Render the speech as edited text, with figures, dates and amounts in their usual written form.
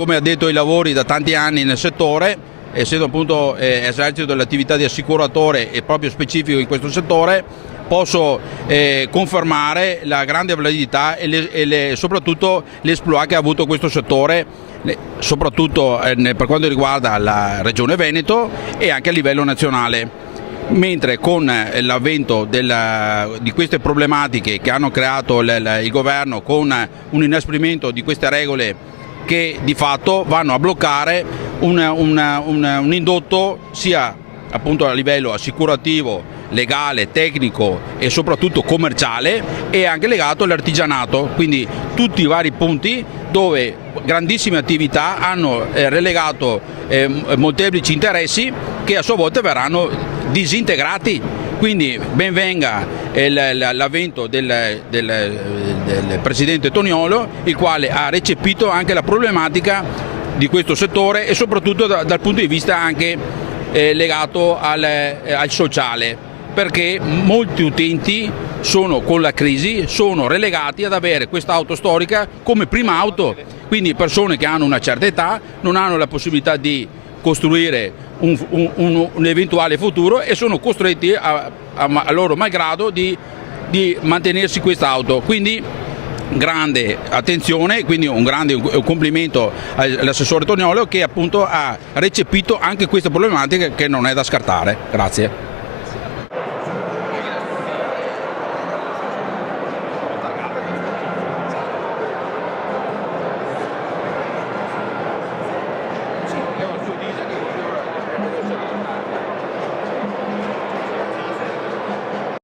Come addetto ai lavori da tanti anni nel settore, essendo appunto esercito dell'attività di assicuratore e proprio specifico in questo settore, posso confermare la grande validità e soprattutto l'esploit che ha avuto questo settore, soprattutto per quanto riguarda la Regione Veneto e anche a livello nazionale. Mentre con l'avvento di queste problematiche che hanno creato il governo, con un inasprimento di queste regole che di fatto vanno a bloccare un indotto sia appunto a livello assicurativo, legale, tecnico e soprattutto commerciale, e anche legato all'artigianato, quindi tutti i vari punti dove grandissime attività hanno relegato molteplici interessi che a sua volta verranno disintegrati. Quindi ben venga l'avvento del Presidente Toniolo, il quale ha recepito anche la problematica di questo settore e soprattutto dal punto di vista anche legato al sociale, perché molti utenti con la crisi sono relegati ad avere questa auto storica come prima auto, quindi persone che hanno una certa età non hanno la possibilità di costruire un eventuale futuro e sono costretti a loro malgrado di mantenersi quest'auto. Quindi grande attenzione, quindi un grande complimento all'assessore Toniolo che appunto ha recepito anche questa problematica che non è da scartare. Grazie.